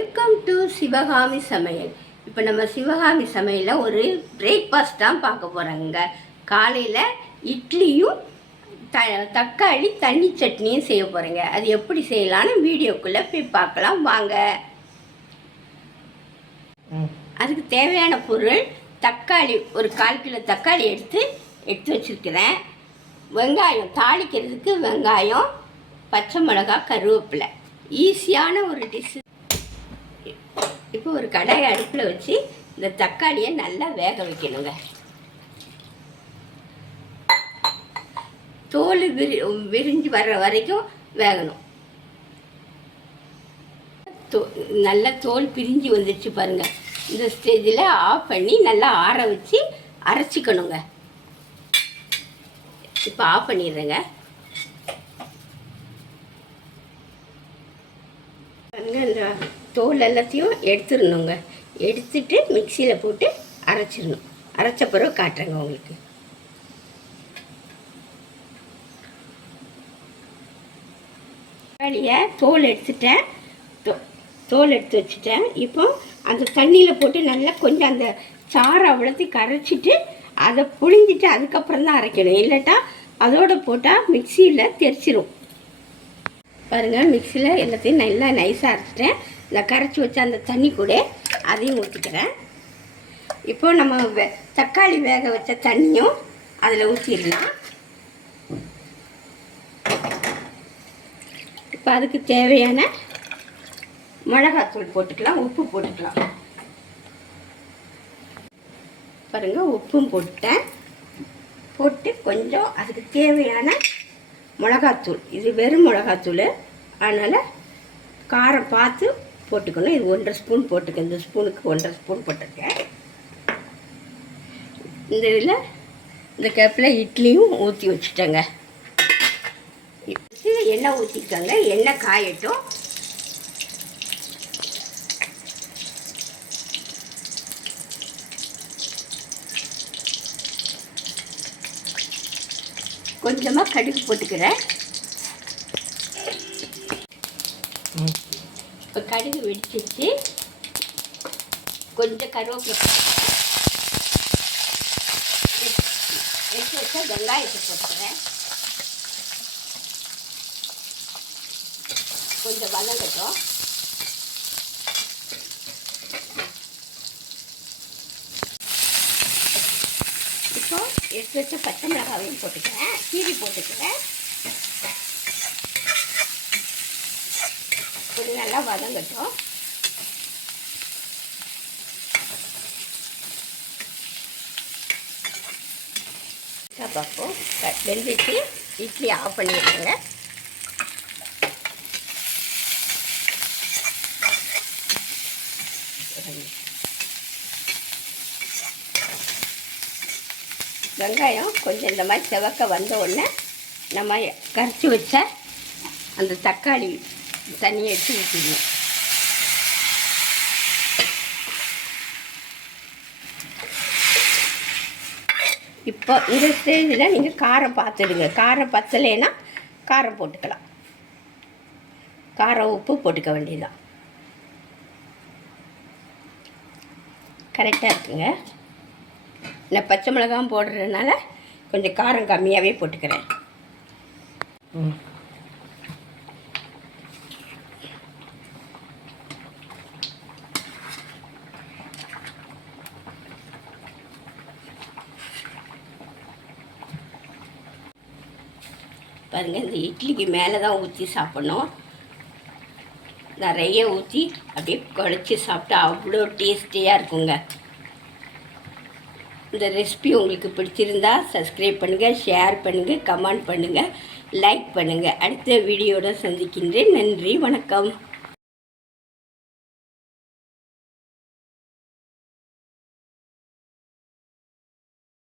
Welcome to Sivakami சமையல். இப்போ நம்ம சிவகாமி சமையலில் ஒரு பிரேக்ஃபாஸ்ட் தான் பார்க்க போகிறோங்க. காலையில் இட்லியும் தக்காளி தண்ணி சட்னியும் செய்ய போகிறேங்க. அது எப்படி செய்யலான்னு வீடியோக்குள்ளே போய் பார்க்கலாம் வாங்க. அதுக்கு தேவையான பொருள் தக்காளி, ஒரு 1/4 கிலோ தக்காளி எடுத்து வச்சுருக்கிறேன். வெங்காயம், தாளிக்கிறதுக்கு வெங்காயம், பச்சை மிளகாய், கருவேப்பிலை. ஈஸியான ஒரு டிஷ்ஷு. இப்போ ஒரு கடாயை அடுப்பில் வச்சு இந்த தக்காளியை நல்லா வேக வைக்கணுங்க. தோல் விரிஞ்சு வர்ற வரைக்கும் வேகணும். நல்லா தோல் பிரிஞ்சு வந்துடுச்சு பாருங்கள். இந்த ஸ்டேஜில் ஆஃப் பண்ணி நல்லா ஆற வச்சு அரைச்சிக்கணுங்க. இப்போ ஆஃப் பண்ணிடுறேங்க. இந்த தோல் எல்லாத்தையும் எடுத்துடணுங்க. எடுத்துட்டு மிக்சியில் போட்டு அரைச்சிடணும். அரைச்ச பிறகு காட்டுறேங்க உங்களுக்கு. தக்காளியை தோல் எடுத்துட்டேன், தோல் எடுத்து வச்சுட்டேன். இப்போ அந்த தண்ணியில் போட்டு நல்லா கொஞ்சம் அந்த சாறை அவ்வளோத்தையும் கரைச்சிட்டு அதை புழிஞ்சிட்டு அதுக்கப்புறம் தான் அரைக்கணும். இல்லாட்டா அதோடு போட்டால் மிக்சியில் தெரிச்சிரும் பாருங்கள். மிக்சியில் எல்லாத்தையும் நல்லா நைஸாக அரைச்சிட்டேன். இந்த கரைச்சி வச்ச அந்த தண்ணி கூட அதையும் ஊற்றிக்கிறேன். இப்போது நம்ம தக்காளி வேக வச்ச தண்ணியும் அதில் ஊற்றிடலாம். இப்போ அதுக்கு தேவையான மிளகாத்தூள் போட்டுக்கலாம், உப்பு போட்டுக்கலாம். பாருங்கள், உப்பும் போட்டுட்டேன். போட்டு கொஞ்சம் அதுக்கு தேவையான மிளகாத்தூள், இது வெறும் மிளகாத்தூள், அதனால் காரம் பார்த்து போட்டுக்கணும். இது 1.5 ஸ்பூன் போட்டுக்கேன். இந்த ஸ்பூனுக்கு 1.5 ஸ்பூன் போட்டிருக்கேன். இந்த இதில் இந்த கேப்பில் இட்லியும் ஊற்றி வச்சுட்டேங்க. எண்ணெய் ஊற்றிக்கோங்க. எண்ணெய் காயட்டும். கொஞ்சமாக கடுகு போட்டுக்கிறேன். இப்போ கடுகு வெடிச்சிச்சு. கொஞ்சம் கருவேப்பிலை எடுத்து வச்சா வெங்காயத்தை போட்டுக்கிறேன். கொஞ்சம் வதங்கட்டும். இப்போ எடுத்து வச்ச பச்சை மிளகாவையும் போட்டுக்கிறேன், கீரி போட்டுக்கிறேன். கொஞ்சம் நல்லா வதங்கட்டும். பார்ப்போம். வெந்துச்சு. இட்லி ஆஃப் பண்ணிடுங்க. வெங்காயம் கொஞ்சம் இந்த மாதிரி செவக்க வந்த உடனே நம்ம கரைச்சி வச்ச அந்த தக்காளி தண்ணியை எடுத்து ஊற்றிடணும். இப்போ இந்த ஸ்டேஜில் நீங்கள் காரம் பார்த்துடுங்க. காரம் பத்தலைன்னா காரம் போட்டுக்கலாம். காரம் உப்பு போட்டுக்க வேண்டியதுதான். கரெக்டாக இருக்குங்க. நான் பச்சை மிளகாயும் போடுறதுனால கொஞ்சம் காரம் கம்மியாகவே போட்டுக்கிறேன். பாருங்கள், இந்த இட்லிக்கு மேலே தான் ஊற்றி சாப்பிட்ணும். நிறைய ஊற்றி அப்படியே குழச்சி சாப்பிட்டா அவ்வளோ டேஸ்டியாக இருக்குங்க. இந்த ரெசிபி உங்களுக்கு பிடிச்சிருந்தா சப்ஸ்கிரைப் பண்ணுங்கள், ஷேர் பண்ணுங்கள், கமெண்ட் பண்ணுங்கள், லைக் பண்ணுங்கள். அடுத்த வீடியோட சந்திக்கின்றேன். நன்றி, வணக்கம்.